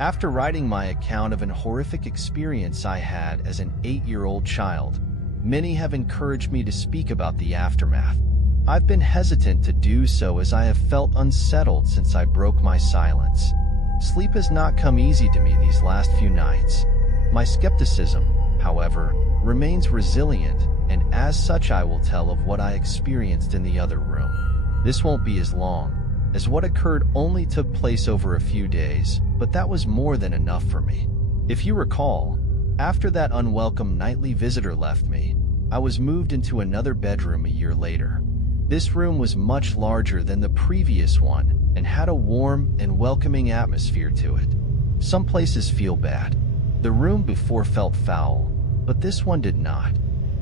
After writing my account of an horrific experience I had as an 8-year-old child, many have encouraged me to speak about the aftermath. I've been hesitant to do so as I have felt unsettled since I broke my silence. Sleep has not come easy to me these last few nights. My skepticism, however, remains resilient, and as such I will tell of what I experienced in the other room. This won't be as long, as what occurred only took place over a few days, but that was more than enough for me. If you recall, after that unwelcome nightly visitor left me, I was moved into another bedroom a year later. This room was much larger than the previous one and had a warm and welcoming atmosphere to it. Some places feel bad. The room before felt foul, but this one did not.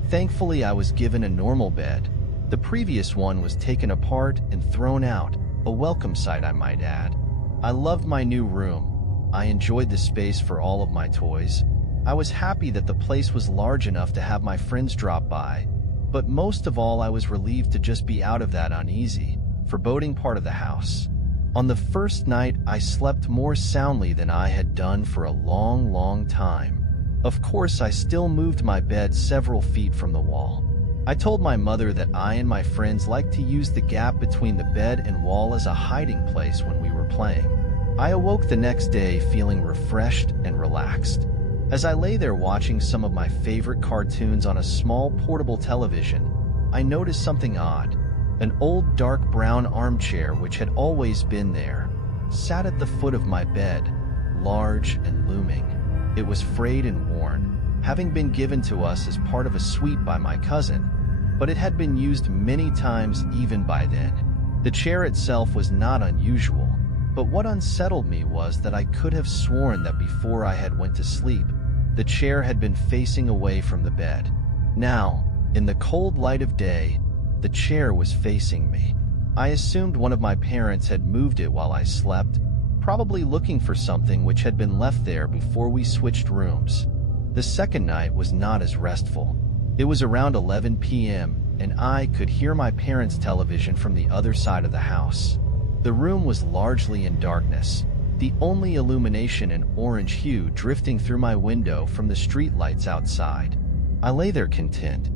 Thankfully, I was given a normal bed. The previous one was taken apart and thrown out, a welcome sight I might add. I loved my new room. I enjoyed the space for all of my toys. I was happy that the place was large enough to have my friends drop by, but most of all I was relieved to just be out of that uneasy, foreboding part of the house. On the first night, I slept more soundly than I had done for a long time. Of course, I still moved my bed several feet from the wall. I told my mother that I and my friends liked to use the gap between the bed and wall as a hiding place when we were playing. I awoke the next day feeling refreshed and relaxed. As I lay there watching some of my favorite cartoons on a small portable television, I noticed something odd. An old dark brown armchair, which had always been there, sat at the foot of my bed, large and looming. It was frayed and worn, having been given to us as part of a suite by my cousin, but it had been used many times even by then. The chair itself was not unusual, but what unsettled me was that I could have sworn that before I had went to sleep, the chair had been facing away from the bed. Now, in the cold light of day, the chair was facing me. I assumed one of my parents had moved it while I slept, probably looking for something which had been left there before we switched rooms. The second night was not as restful. It was around 11 p.m., and I could hear my parents' television from the other side of the house. The room was largely in darkness, the only illumination an orange hue drifting through my window from the streetlights outside. I lay there content,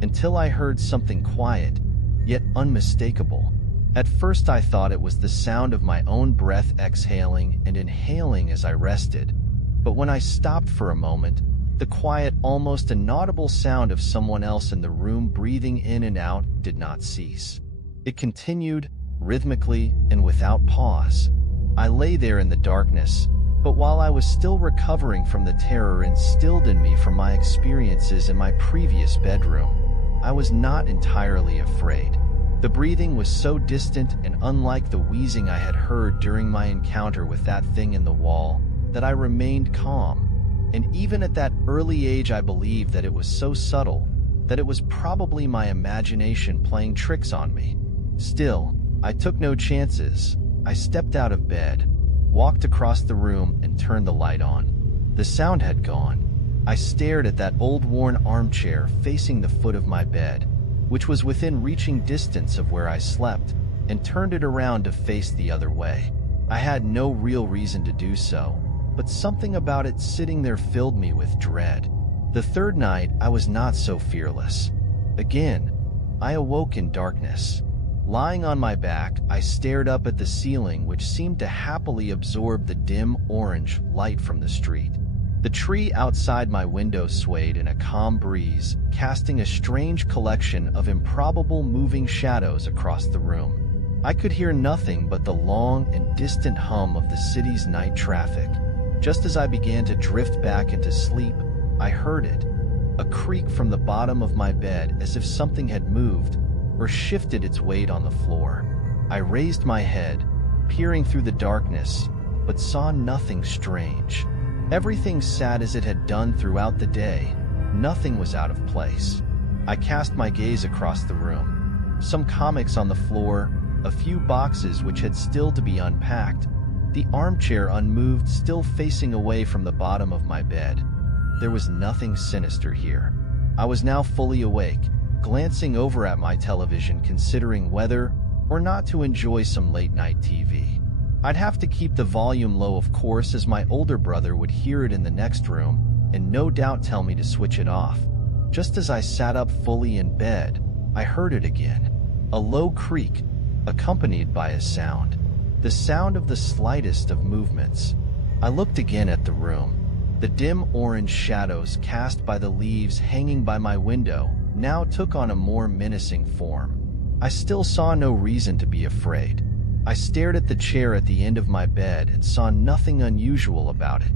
until I heard something quiet, yet unmistakable. At first I thought it was the sound of my own breath exhaling and inhaling as I rested, but when I stopped for a moment, the quiet, almost inaudible sound of someone else in the room breathing in and out did not cease. It continued, rhythmically and without pause. I lay there in the darkness, but while I was still recovering from the terror instilled in me from my experiences in my previous bedroom, I was not entirely afraid. The breathing was so distant and unlike the wheezing I had heard during my encounter with that thing in the wall that I remained calm. And even at that early age I believed that it was so subtle that it was probably my imagination playing tricks on me. Still, I took no chances. I stepped out of bed, walked across the room, and turned the light on. The sound had gone. I stared at that old worn armchair facing the foot of my bed, which was within reaching distance of where I slept, and turned it around to face the other way. I had no real reason to do so, but something about it sitting there filled me with dread. The third night, I was not so fearless. Again, I awoke in darkness. Lying on my back, I stared up at the ceiling, which seemed to happily absorb the dim orange light from the street. The tree outside my window swayed in a calm breeze, casting a strange collection of improbable moving shadows across the room. I could hear nothing but the long and distant hum of the city's night traffic. Just as I began to drift back into sleep, I heard it, a creak from the bottom of my bed as if something had moved or shifted its weight on the floor. I raised my head, peering through the darkness, but saw nothing strange. Everything sat as it had done throughout the day. Nothing was out of place. I cast my gaze across the room. Some comics on the floor, a few boxes which had still to be unpacked, the armchair unmoved, still facing away from the bottom of my bed. There was nothing sinister here. I was now fully awake, glancing over at my television, considering whether or not to enjoy some late-night TV. I'd have to keep the volume low, of course, as my older brother would hear it in the next room and no doubt tell me to switch it off. Just as I sat up fully in bed, I heard it again. A low creak, accompanied by a sound. The sound of the slightest of movements. I looked again at the room. The dim orange shadows cast by the leaves hanging by my window now took on a more menacing form. I still saw no reason to be afraid. I stared at the chair at the end of my bed and saw nothing unusual about it.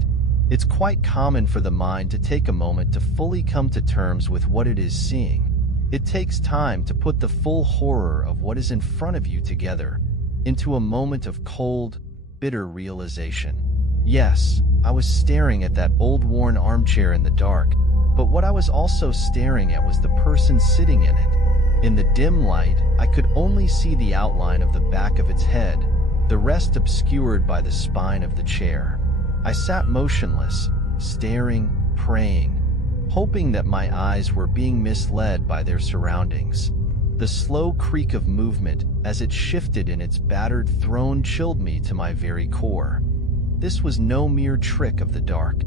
It's quite common for the mind to take a moment to fully come to terms with what it is seeing. It takes time to put the full horror of what is in front of you together into a moment of cold, bitter realization. Yes, I was staring at that old worn armchair in the dark, but what I was also staring at was the person sitting in it. In the dim light, I could only see the outline of the back of its head, the rest obscured by the spine of the chair. I sat motionless, staring, praying, hoping that my eyes were being misled by their surroundings. The slow creak of movement as it shifted in its battered throne chilled me to my very core. This was no mere trick of the dark.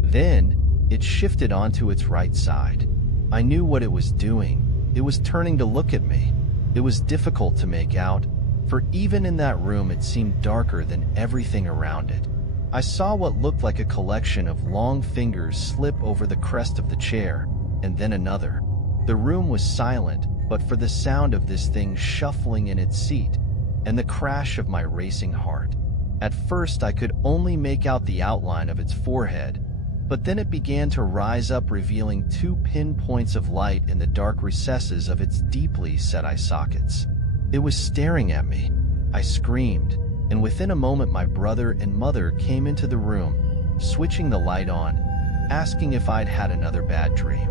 Then, it shifted onto its right side. I knew what it was doing. It was turning to look at me. It was difficult to make out, for even in that room it seemed darker than everything around it. I saw what looked like a collection of long fingers slip over the crest of the chair, and then another. The room was silent, but for the sound of this thing shuffling in its seat, and the crash of my racing heart. At first I could only make out the outline of its forehead, but then it began to rise up, revealing 2 pinpoints of light in the dark recesses of its deeply set eye sockets. It was staring at me. I screamed, and within a moment my brother and mother came into the room, switching the light on, asking if I'd had another bad dream.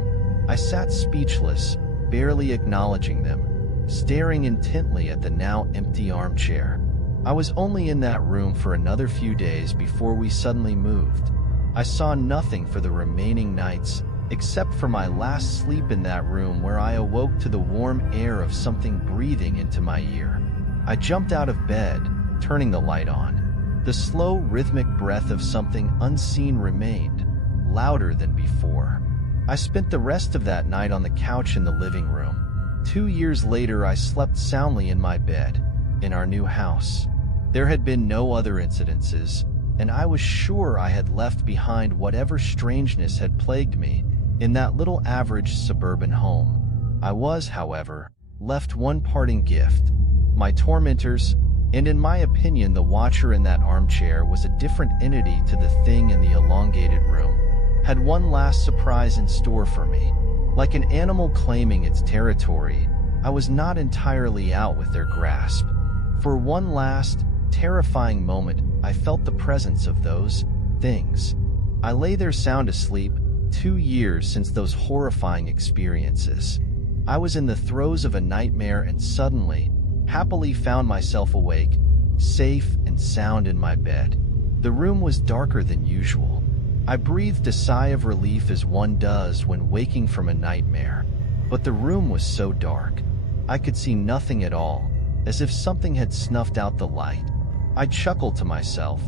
I sat speechless, barely acknowledging them, staring intently at the now empty armchair. I was only in that room for another few days before we suddenly moved. I saw nothing for the remaining nights, except for my last sleep in that room, where I awoke to the warm air of something breathing into my ear. I jumped out of bed, turning the light on. The slow, rhythmic breath of something unseen remained, louder than before. I spent the rest of that night on the couch in the living room. 2 years later, I slept soundly in my bed, in our new house. There had been no other incidences, and I was sure I had left behind whatever strangeness had plagued me in that little average suburban home. I was, however, left one parting gift. My tormentors, and in my opinion the watcher in that armchair was a different entity to the thing in the elongated room, had one last surprise in store for me. Like an animal claiming its territory, I was not entirely out with their grasp. For one last, terrifying moment, I felt the presence of those things. I lay there sound asleep, 2 years since those horrifying experiences. I was in the throes of a nightmare and suddenly, happily found myself awake, safe and sound in my bed. The room was darker than usual. I breathed a sigh of relief, as one does when waking from a nightmare. But the room was so dark. I could see nothing at all, as if something had snuffed out the light. I chuckled to myself,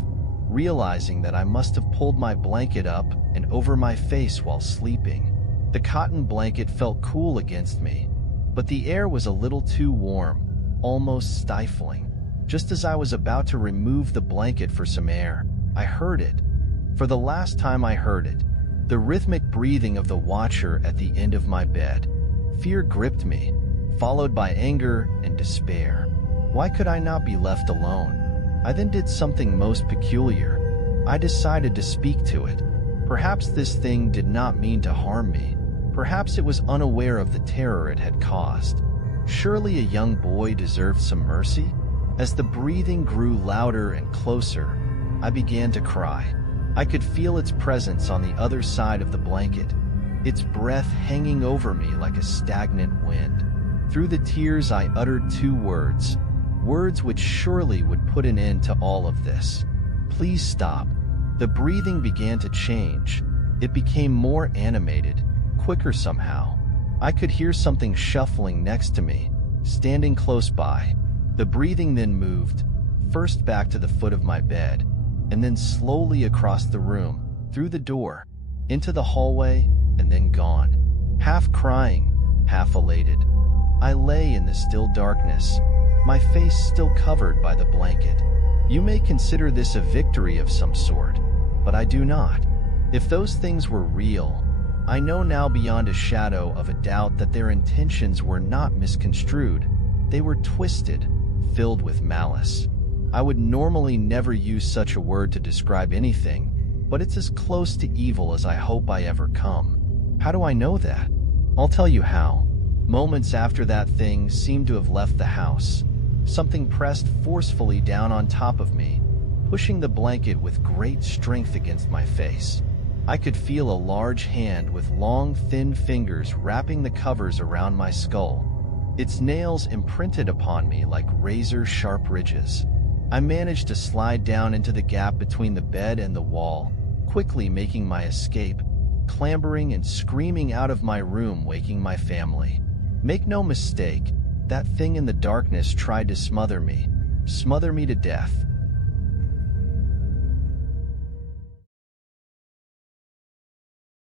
realizing that I must have pulled my blanket up and over my face while sleeping. The cotton blanket felt cool against me, but the air was a little too warm, almost stifling. Just as I was about to remove the blanket for some air, I heard it. For the last time I heard it, the rhythmic breathing of the watcher at the end of my bed. Fear gripped me, followed by anger and despair. Why could I not be left alone? I then did something most peculiar. I decided to speak to it. Perhaps this thing did not mean to harm me. Perhaps it was unaware of the terror it had caused. Surely a young boy deserved some mercy? As the breathing grew louder and closer, I began to cry. I could feel its presence on the other side of the blanket, its breath hanging over me like a stagnant wind. Through the tears I uttered 2 words, words which surely would put an end to all of this. Please stop. The breathing began to change. It became more animated, quicker somehow. I could hear something shuffling next to me, standing close by. The breathing then moved, first back to the foot of my bed, and then slowly across the room, through the door, into the hallway, and then gone. Half crying, half elated, I lay in the still darkness, my face still covered by the blanket. You may consider this a victory of some sort, but I do not. If those things were real, I know now beyond a shadow of a doubt that their intentions were not misconstrued. They were twisted, filled with malice. I would normally never use such a word to describe anything, but it's as close to evil as I hope I ever come. How do I know that? I'll tell you how. Moments after that thing seemed to have left the house, something pressed forcefully down on top of me, pushing the blanket with great strength against my face. I could feel a large hand with long, thin fingers wrapping the covers around my skull, its nails imprinted upon me like razor-sharp ridges. I managed to slide down into the gap between the bed and the wall, quickly making my escape, clambering and screaming out of my room, waking my family. Make no mistake, that thing in the darkness tried to smother me to death.